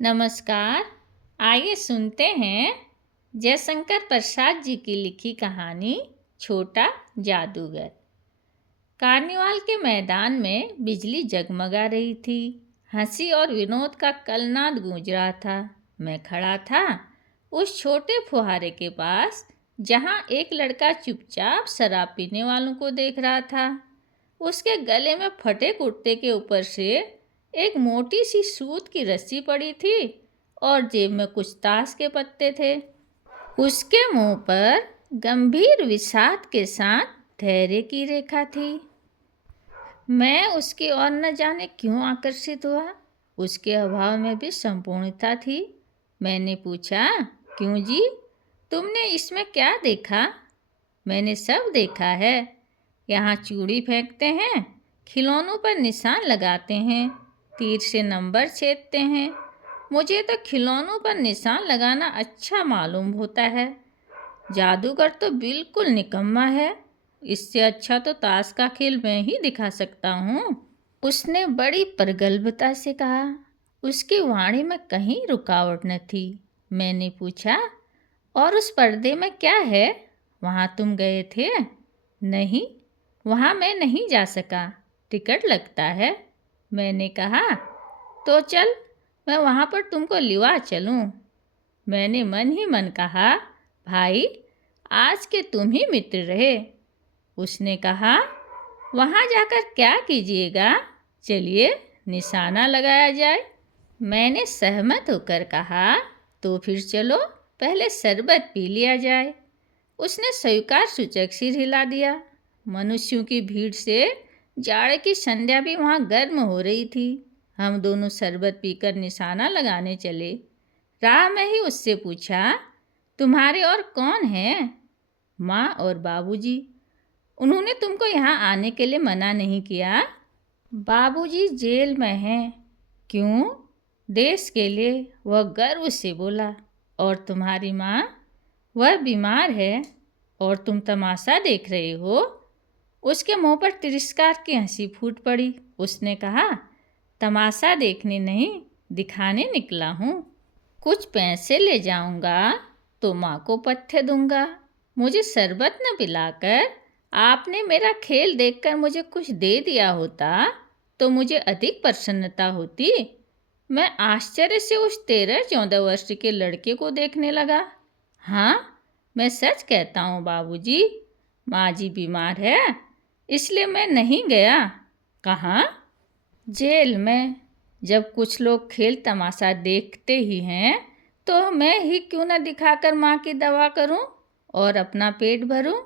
नमस्कार। आइए सुनते हैं जयशंकर प्रसाद जी की लिखी कहानी छोटा जादूगर। कार्निवाल के मैदान में बिजली जगमगा रही थी। हंसी और विनोद का कलनाद गूंज रहा था। मैं खड़ा था उस छोटे फुहारे के पास जहां एक लड़का चुपचाप शराब पीने वालों को देख रहा था। उसके गले में फटे कुर्ते के ऊपर से एक मोटी सी सूत की रस्सी पड़ी थी और जेब में कुछ ताश के पत्ते थे। उसके मुंह पर गंभीर विषाद के साथ धैर्य की रेखा थी। मैं उसकी ओर न जाने क्यों आकर्षित हुआ। उसके अभाव में भी संपूर्णता थी। मैंने पूछा, क्यों जी, तुमने इसमें क्या देखा? मैंने सब देखा है। यहाँ चूड़ी फेंकते हैं, खिलौनों पर निशान लगाते हैं, तीर से नंबर छेदते हैं। मुझे तो खिलौनों पर निशान लगाना अच्छा मालूम होता है। जादूगर तो बिल्कुल निकम्मा है। इससे अच्छा तो ताश का खेल मैं ही दिखा सकता हूँ। उसने बड़ी प्रगल्भता से कहा। उसकी वाणी में कहीं रुकावट न थी। मैंने पूछा, और उस पर्दे में क्या है? वहाँ तुम गए थे? नहीं, वहाँ मैं नहीं जा सका, टिकट लगता है। मैंने कहा, तो चल, मैं वहाँ पर तुमको लिवा चलूँ। मैंने मन ही मन कहा, भाई, आज के तुम ही मित्र रहे। उसने कहा, वहाँ जाकर क्या कीजिएगा? चलिए निशाना लगाया जाए। मैंने सहमत होकर कहा, तो फिर चलो, पहले शरबत पी लिया जाए। उसने स्वीकार सूचक सिर हिला दिया। मनुष्यों की भीड़ से जाड़े की संध्या भी वहाँ गर्म हो रही थी। हम दोनों शरबत पीकर निशाना लगाने चले। राह में ही उससे पूछा, तुम्हारे और कौन हैं? माँ और बाबूजी। उन्होंने तुमको यहाँ आने के लिए मना नहीं किया? बाबूजी जेल में हैं। क्यों? देश के लिए, वह गर्व से बोला। और तुम्हारी माँ? वह बीमार है और तुम तमाशा देख रहे हो। उसके मुंह पर तिरस्कार की हंसी फूट पड़ी। उसने कहा, तमाशा देखने नहीं, दिखाने निकला हूँ। कुछ पैसे ले जाऊंगा तो माँ को पथ्य दूंगा। मुझे शरबत न पिलाकर आपने मेरा खेल देखकर मुझे कुछ दे दिया होता तो मुझे अधिक प्रसन्नता होती। मैं आश्चर्य से उस 13-14 वर्ष के लड़के को देखने लगा। हाँ, मैं सच कहता हूँ बाबूजी, माँ जी बीमार है, इसलिए मैं नहीं गया। कहाँ? जेल में। जब कुछ लोग खेल तमाशा देखते ही हैं तो मैं ही क्यों न दिखाकर माँ की दवा करूं और अपना पेट भरूं।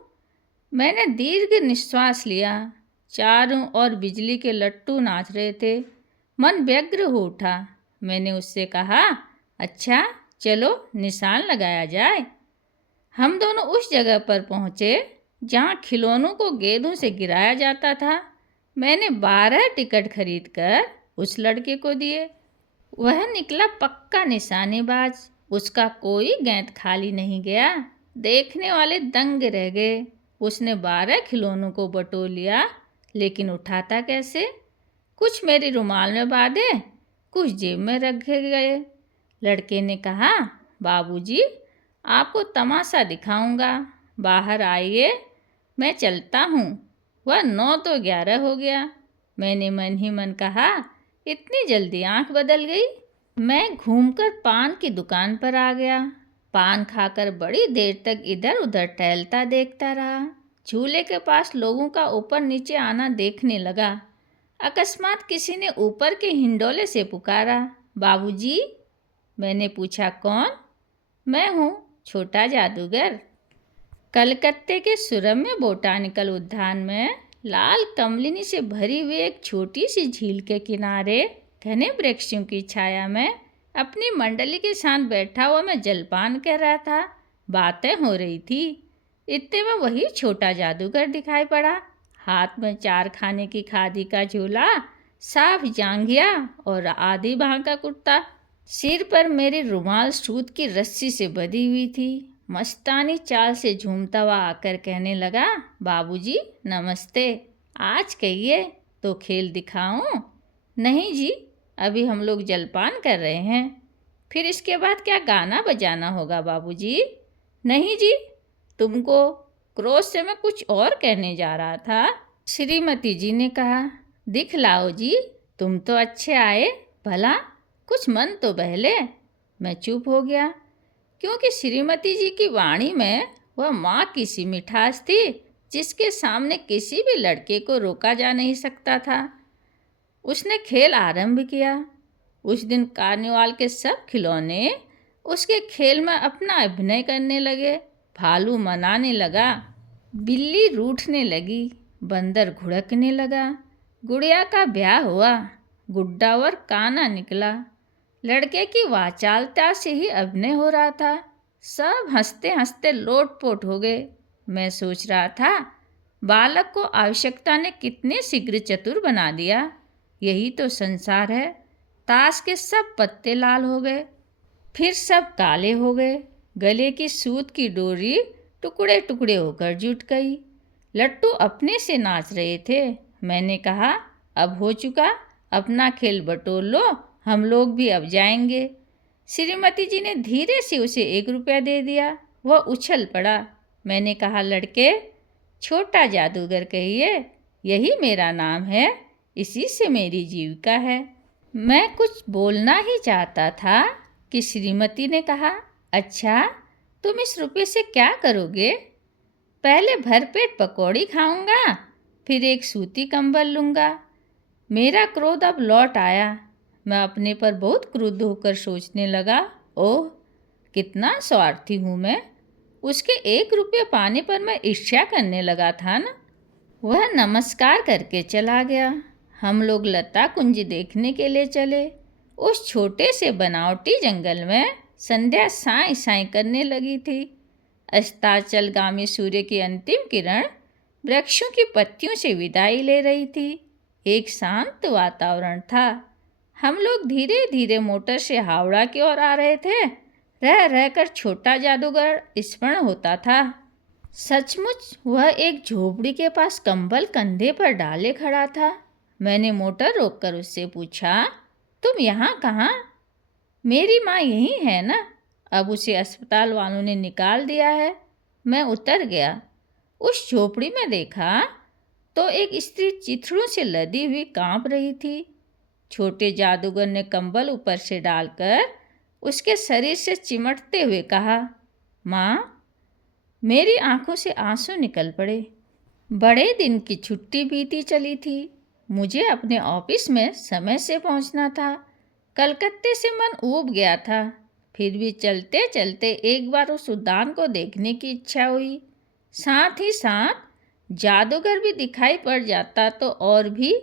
मैंने दीर्घ निश्वास लिया। चारों ओर बिजली के लट्टू नाच रहे थे। मन व्यग्र हो उठा। मैंने उससे कहा, अच्छा चलो निशान लगाया जाए। हम दोनों उस जगह पर पहुँचे जहाँ खिलौनों को गेंदों से गिराया जाता था। मैंने 12 टिकट खरीदकर उस लड़के को दिए। वह निकला पक्का निशानेबाज। उसका कोई गेंद खाली नहीं गया। देखने वाले दंग रह गए। उसने 12 खिलौनों को बटोर लिया, लेकिन उठाता कैसे? कुछ मेरी रुमाल में बांधे, कुछ जेब में रखे गए। लड़के ने कहा, बाबूजी, आपको तमाशा दिखाऊंगा, बाहर आइए, मैं चलता हूँ। वह 9 तो 11 हो गया। मैंने मन ही मन कहा, इतनी जल्दी आंख बदल गई। मैं घूमकर पान की दुकान पर आ गया। पान खाकर बड़ी देर तक इधर उधर टहलता देखता रहा। झूले के पास लोगों का ऊपर नीचे आना देखने लगा। अकस्मात किसी ने ऊपर के हिंडोले से पुकारा, बाबूजी। मैंने पूछा, कौन? मैं हूँ, छोटा जादूगर। कलकत्ते के सुरम्य बोटानिकल उद्यान में लाल कमलिनी से भरी हुई एक छोटी सी झील के किनारे घने वृक्षों की छाया में अपनी मंडली के साथ बैठा हुआ मैं जलपान कर रहा था। बातें हो रही थी। इतने में वही छोटा जादूगर दिखाई पड़ा। हाथ में 4 खाने की खादी का झोला, साफ जांघिया और आधी बाह का कुर्ता। सिर पर मेरी रुमाल सूत की रस्सी से बंधी हुई थी। मस्तानी चाल से झूमता हुआ आकर कहने लगा, बाबूजी नमस्ते। आज कहिए तो खेल दिखाऊं? नहीं जी, अभी हम लोग जलपान कर रहे हैं। फिर इसके बाद क्या गाना बजाना होगा बाबूजी? नहीं जी, तुमको क्रोध से मैं कुछ और कहने जा रहा था। श्रीमती जी ने कहा, दिखलाओ जी, तुम तो अच्छे आए, भला कुछ मन तो बहले। मैं चुप हो गया, क्योंकि श्रीमती जी की वाणी में वह माँ की सी मिठास थी जिसके सामने किसी भी लड़के को रोका जा नहीं सकता था। उसने खेल आरंभ किया। उस दिन कार्निवाल के सब खिलौने उसके खेल में अपना अभिनय करने लगे। भालू मनाने लगा, बिल्ली रूठने लगी, बंदर घुड़कने लगा, गुड़िया का ब्याह हुआ, गुड्डा और काना निकला। लड़के की वाचालता से ही अभिनय हो रहा था। सब हंसते हंसते लोटपोट हो गए। मैं सोच रहा था, बालक को आवश्यकता ने कितने शीघ्र चतुर बना दिया। यही तो संसार है। ताश के सब पत्ते लाल हो गए, फिर सब काले हो गए। गले की सूत की डोरी टुकड़े टुकड़े होकर जुट गई। लट्टू अपने से नाच रहे थे। मैंने कहा, अब हो चुका, अपना खेल बटोर लो, हम लोग भी अब जाएंगे। श्रीमती जी ने धीरे से उसे 1 रुपया दे दिया। वह उछल पड़ा। मैंने कहा, लड़के, छोटा जादूगर कहिए, यही मेरा नाम है, इसी से मेरी जीविका है। मैं कुछ बोलना ही चाहता था कि श्रीमती ने कहा, अच्छा, तुम इस रुपये से क्या करोगे? पहले भरपेट पकौड़ी खाऊंगा, फिर एक सूती कंबल लूँगा। मेरा क्रोध अब लौट आया। मैं अपने पर बहुत क्रुद्ध होकर सोचने लगा, ओह, कितना स्वार्थी हूँ मैं। उसके 1 रुपये पाने पर मैं ईर्ष्या करने लगा था ना। वह नमस्कार करके चला गया। हम लोग लता कुंज देखने के लिए चले। उस छोटे से बनावटी जंगल में संध्या साई साई करने लगी थी। अस्ताचलगामी सूर्य की अंतिम किरण वृक्षों की पत्तियों से विदाई ले रही थी। एक शांत वातावरण था। हम लोग धीरे धीरे मोटर से हावड़ा की ओर आ रहे थे। रह रहकर छोटा जादूगर स्मरण होता था। सचमुच वह एक झोपड़ी के पास कंबल कंधे पर डाले खड़ा था। मैंने मोटर रोककर उससे पूछा, तुम यहाँ कहाँ? मेरी माँ यहीं है ना। अब उसे अस्पताल वालों ने निकाल दिया है। मैं उतर गया। उस झोपड़ी में देखा तो एक स्त्री चिथड़ों से लदी हुई कांप रही थी। छोटे जादूगर ने कंबल ऊपर से डालकर उसके शरीर से चिमटते हुए कहा, माँ। मेरी आंखों से आंसू निकल पड़े। बड़े दिन की छुट्टी बीती चली थी। मुझे अपने ऑफिस में समय से पहुंचना था। कलकत्ते से मन ऊब गया था। फिर भी चलते चलते एक बार उस उद्यान को देखने की इच्छा हुई। साथ ही साथ जादूगर भी दिखाई पड़ जाता तो और भी।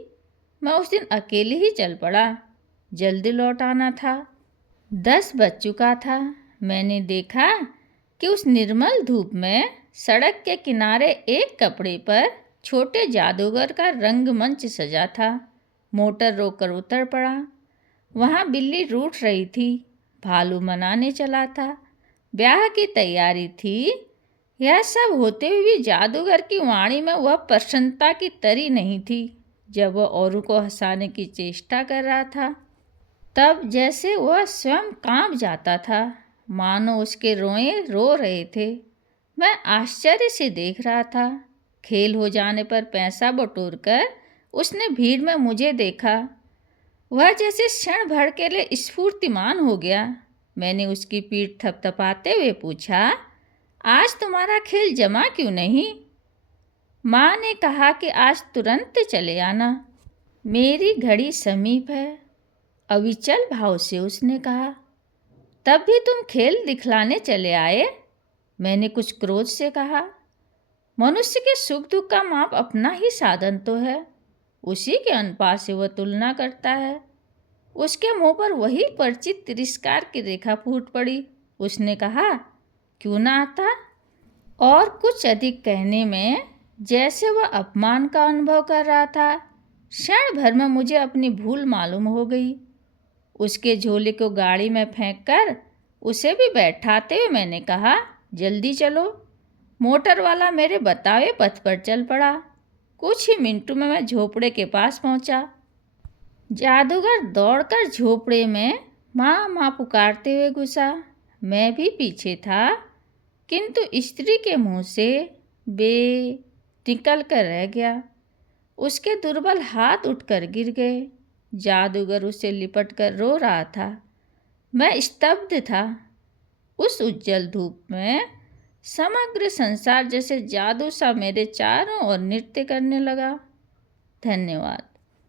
मैं उस दिन अकेले ही चल पड़ा। जल्दी लौट आना था। 10 बज चुका था। मैंने देखा कि उस निर्मल धूप में सड़क के किनारे एक कपड़े पर छोटे जादूगर का रंगमंच सजा था। मोटर रोककर उतर पड़ा। वहाँ बिल्ली रूठ रही थी। भालू मनाने चला था। ब्याह की तैयारी थी। यह सब होते हुए भी जादूगर की वाणी में वह प्रसन्नता की तरी नहीं थी। जब वह औरों को हंसाने की चेष्टा कर रहा था, तब जैसे वह स्वयं कांप जाता था, मानो उसके रोए रो रहे थे। मैं आश्चर्य से देख रहा था। खेल हो जाने पर पैसा बटोरकर उसने भीड़ में मुझे देखा। वह जैसे क्षण भर के लिए स्फूर्तिमान हो गया। मैंने उसकी पीठ थपथपाते हुए पूछा, आज तुम्हारा खेल जमा क्यों नहीं? माँ ने कहा कि आज तुरंत चले आना। मेरी घड़ी समीप है, अविचल भाव से उसने कहा। तब भी तुम खेल दिखलाने चले आए? मैंने कुछ क्रोध से कहा। मनुष्य के सुख दुख का माप अपना ही साधन तो है। उसी के अनुपात से वह तुलना करता है। उसके मुंह पर वही परिचित तिरस्कार की रेखा फूट पड़ी। उसने कहा, क्यों ना आता? और कुछ अधिक कहने में जैसे वह अपमान का अनुभव कर रहा था। क्षण भर में मुझे अपनी भूल मालूम हो गई। उसके झोले को गाड़ी में फेंककर उसे भी बैठाते हुए मैंने कहा, जल्दी चलो। मोटर वाला मेरे बताए पथ पर चल पड़ा। कुछ ही मिनटों में मैं झोपड़े के पास पहुंचा। जादूगर दौड़कर झोपड़े में माँ माँ पुकारते हुए घुसा। मैं भी पीछे था, किंतु स्त्री के मुंह से बे निकल कर रह गया। उसके दुर्बल हाथ उठकर गिर गए। जादूगर उसे लिपट कर रो रहा था। मैं स्तब्ध था। उस उज्जवल धूप में समग्र संसार जैसे जादू सा मेरे चारों ओर नृत्य करने लगा। धन्यवाद।